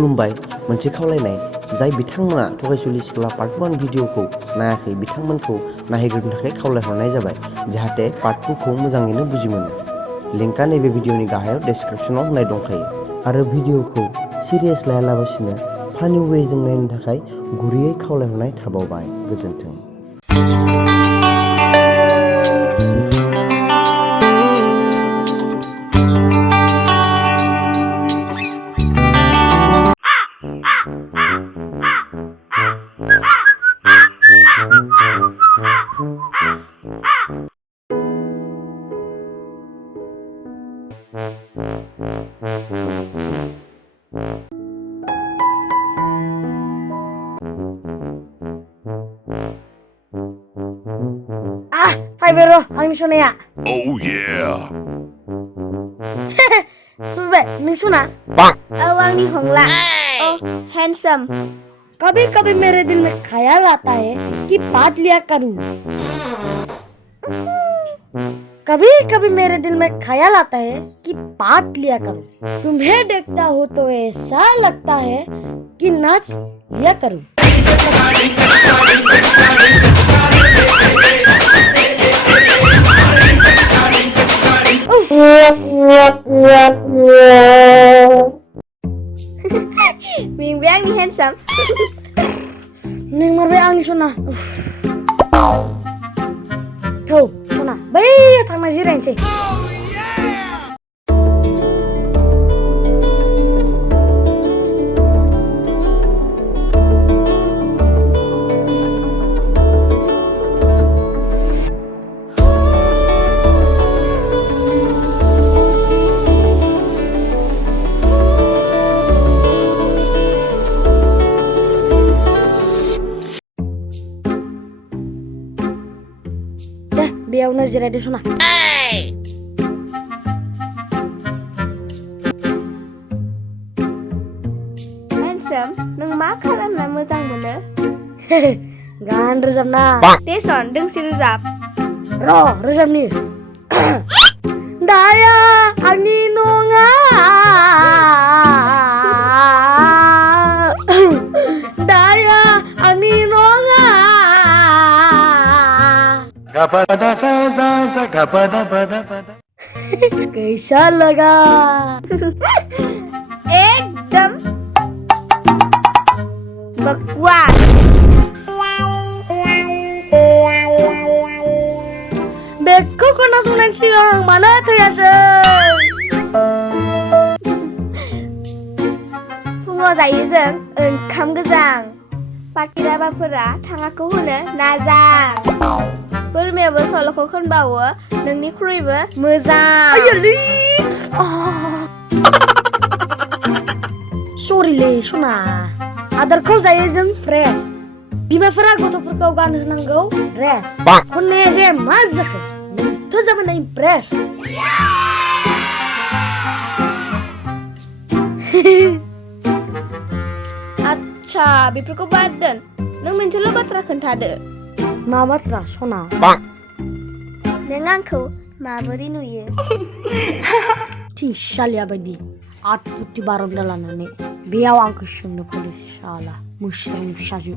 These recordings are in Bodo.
खुलुमबाय मोनसे खावलायनाय जाय बिथांमोना थगायसुलि सिख्ला पार्ट 1 भिडिअखौ नायाखै बिथांमोनखौ नायहैग्रोनो थाखाय खावलायहरनाय जाबाय जाहाथे पार्ट 2 खौ मोजाङैनो बुजि मोनो। लिंकआ नैबे भिडिअनि गाहायाव डेस्क्रिप्शनाव होनाय दंखायो आरो भिडिअखौ सिरियास लायालाबासिनो फानि वेजों नायनो थाखाय गुरैयै खावलायहरनाय थाबावबाय। गोजोन्थों। Faibero, ang suna ya. Oh yeah. Sube, ning suna. अवांग नी होंगला ओह हैंडसम कभी कभी मेरे दिल में ख्याल आता है कि पार्ट लिया करूं। कभी कभी मेरे दिल में ख्याल आता है कि पार्ट लिया करूं। तुम्हें देखता हो तो ऐसा लगता है कि नाच लिया करूं। Ming biang ni handsome Ning marbe ang suna. Tuh, suna. Bai thang na jiran ce. Biar jirai di sana. handsome nang ma खालामना मोजां मोनो Gan रोजाबना. Deson deng si rozab Ro, रोजाबनि. Daya ani nonga. Daya ani nonga. Gapada sa sa gapada pada pada. कैसा लगा? एकदम बकवास Beko kena sunan siang mana tuh ya फुङाव जायो जों ओंखाम गोजां पाकिराबाफोरा थाङाखौ होनो नाजां बोरमायाबो सल'खौ खोनबावो नोंनिख्रुइबो मोजां Ayali. Sorry le, suna. Adarkau जायो जों fresh. बिमाफोरा गथ'फोरखौ गानहोनांगौ dress. खननाया जे मा जाखो? नोंथ' जाबाय impress. आच्छा बेफोरखौ बाद दोन नों मोनसेल' बाथ्रा खोन्थादो मा बाथ्रा सना? नों आंखौ माबोरै नुयो थिंसालिया बायदि आटपुटि बारन्दा लानानै बेयाव आंखौ सोंनो फैदो साला मुस्रां फिसाजो।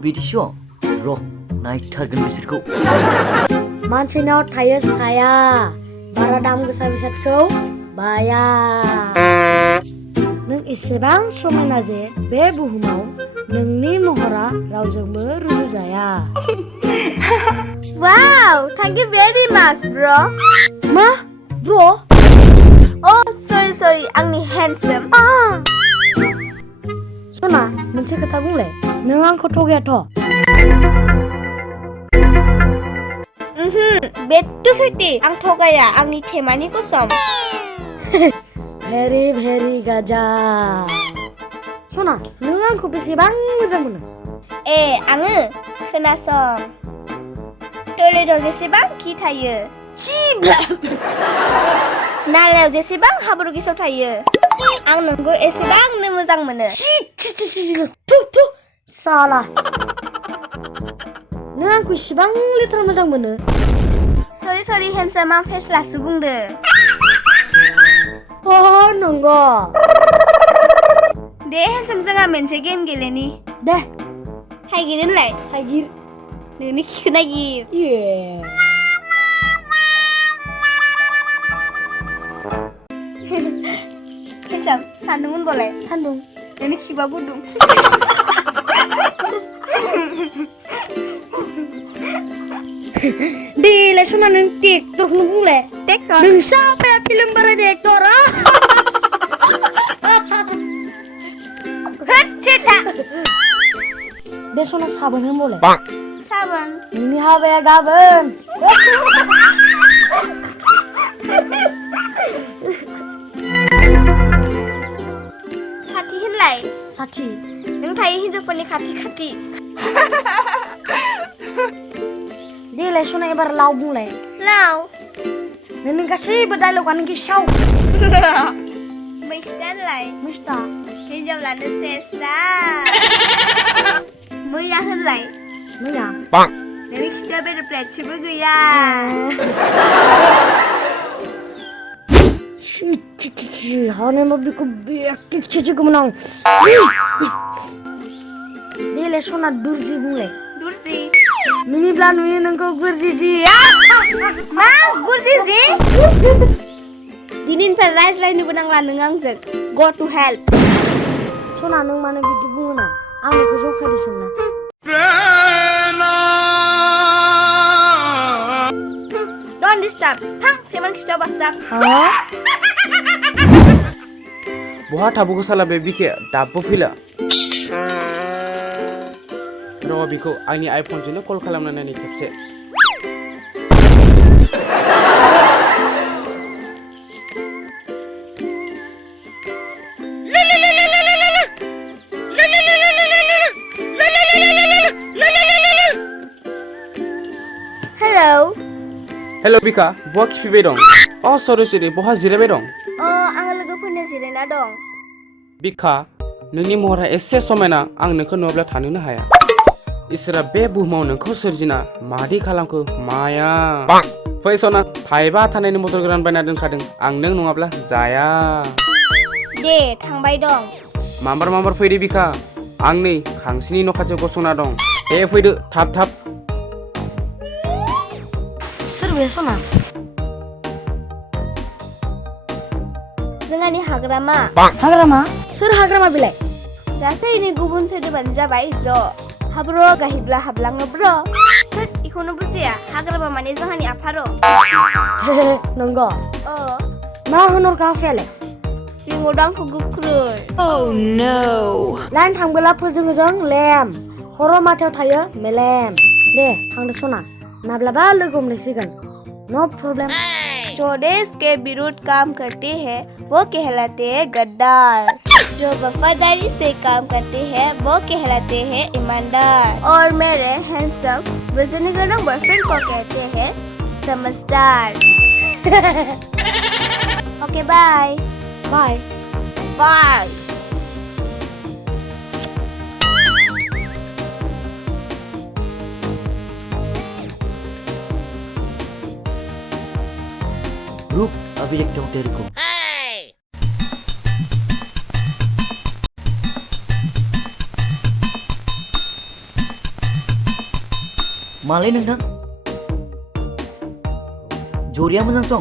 बिदिसो र' नायथारगोन बिसोरखौ। मानसिनाव थायो साया बारा दाम गोसा बेसादखौ बाया। नों एसेबां समायना जे बे बुहुमाव नोंनि महरा रावजोंबो रुजुजाया। वाव thank you very much bro मा ब्र? oh sorry आंनि handsome सना मोनसे खोथा बुंलाय नों आंखौ थगायाथ'? बेथ' सैथो आं थगाया आंनि थेमानि कसम भेरि भेरि गाजा। सना नों आंखौ बेसेबां मोजां मोनो? आङो खोनासं टयलेटआव जेसेबां खि थायो नालायाव जेसेबां हाब्रु गेसाव थायो आं नोंखौ एसेबांनो मोजां मोनो साला नों आंखौ इसिबां लेथ्रा मोजां मोनो सरि हेन्डसाम आं फेस्लासो बुंदो नंगौ दे हेन्डसाम जोंहा मोनसे गेम गेलेनि दे थाइगिर होनलाय थाइगिर नोंनि खिखौ नागिर हेन्डसाम सान्दुं होनबालाय सान्दुं नोंनि खिबा गुदुं देलाय सना नों टेक्टरखौनो बुंलाय टेक्टर नोंसा आफाया फिल्म बानायदो एक्टर दे सना साबोन होनबालाय साबोन नोंनि हाबाया गाबोन खाथि होनलाय साथि नों थायो हिन्जावफोरनि खाथि देलाय सना एबार लाव बुंलाय लाव नोंनि गासैबो डायलगानो गेसाव मैस्था होनलाय मिस्टा हिन्जाव लानो सेस्था मैया होनलाय मैया नोंनि खिथाया बेदर प्लेटसेबो गैया हानायबा बेखौ बेखौमोन आं देलाय सना दुरजि बुंलाय दुरजि मिनिब्ला नुयो नोंखौ गुरजि जि मा गुरजि जि दिनैनिफ्राय रायज्लायनोबो नांला नों आंजों गो टु हेल्प सना नों मानो बिदि बुङो ना आं नोंखौ जंखायदो सोंना डोन्ट डिस्टार्ब थां सेमान खिथाव बास्टार्ब बहा थाबोखौ साला बे बिखे दाबो फैला र' बिखौ आंनि आइफनजोंनो कल खालामना नायनि खेबसे हेल' बिखा बहा खिफिबाय दं सरि बहा जिरायबाय दं आं लोगोफोरनो जिरायना दं बिखा नोंनि महरा एसे समायना आं नोंखौ नुवाब्ला थानोनो हाया इसोरा बे बुहुमाव नोंखौ सोरजिना मादि खालामखो माया फै सना थाइबा थानायनि मटर गोरान बायना दोनखादों आं नों नङाब्ला जाया दे थांबाय दं माबार फैदो बिखा आं नै खांसिनि न' खाथियाव गसंना दं दे फैदो थाब सोर बे सना जोंहानि हाग्रामा हाग्रामा सोर हाग्रामा बिलाय गासैनि गुबुन सोदोबानो जाबाय ज' हाब्र' गाहिब्ला हाबलाङो ब्र' थोद इखौनो बुजिया हाग्रामा माने जोंहानि आफार' नंगौ मा होनहरखो आफायालाय लिंहरदों आंखौ गोख्रै लाइन थांबोला फोजोंजों लेम खर' माथायाव थायो मेलेम दे थांदो सना माब्लाबा लोगो हमलायसिगोन नो प्रब्लेम जो देश के विरुद्ध काम करते हैं वो कहलाते हैं गद्दार जो वफादारी से काम करते हैं वो कहलाते हैं ईमानदार और मेरे हैंडसम वजनगढ़ बॉयफ्रेंड को कहते हैं समझदार ओके बाय बाय बाय रुक अभी देखता हूँ तेरे को मालाय नोंथां जरिया मोजां सं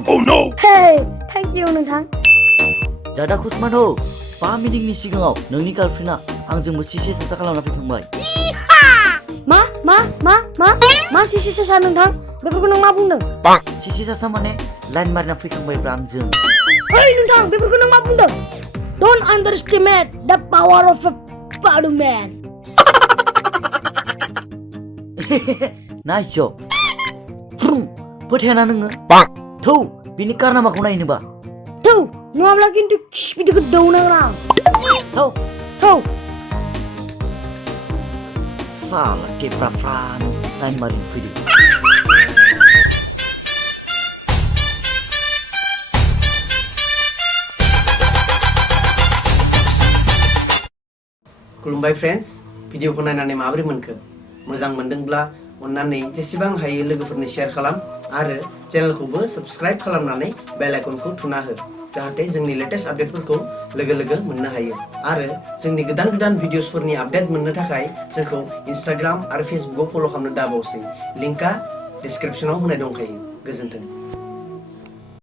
हे थैंक यू नोंथां जादा खुसमान हो 5 मिनिटनि सिगाङाव नोंनि गार्लफ्रेन्डआ आंजोंबो सिसे सासा खालामना फैखांबाय मा सिसि सासा नोंथां बेफोरखौ नों मा बुंदों सिसे सासा माने लाइन मारिना फैखांबायब्रा आंजों ओइ नोंथां बेफोरखौ नों मा बुंदों don't underestimate the power of a पाडु मैन नाइस जब फोथायाना नोङो थौ बिनि कारनामाखौ नायनोबा थौ नङाब्ला खिन्थु खिपिदिखौ दौनांगोन आं थौ साला केफ्रा फ्रानो लाइन मारिनो फैदो खुलुमबाय फ्रेन्ड्स भिडिअखौ नायनानै माबोरै मोनखो मोजां मोनदोंब्ला अन्नानै जेसेबां हायो लोगोफोरनो शेयार खालाम आरो चेनेलखौबो साबस्क्राइब खालामनानै बेल आइकनखौ थुना हो जाहाथे जोंनि लेटेस्ट आपडेटफोरखौ लोगो लोगो मोननो हायो आरो जोंनि गोदान भिडिअसफोरनि आपडेट मोननो थाखाय जोंखौ इन्स्टाग्राम आरो फेसबुकआव फल' खालामनो दाबावसै लिंकआ डिसक्रिपसनाव होनाय दंखायो गोजोन्थों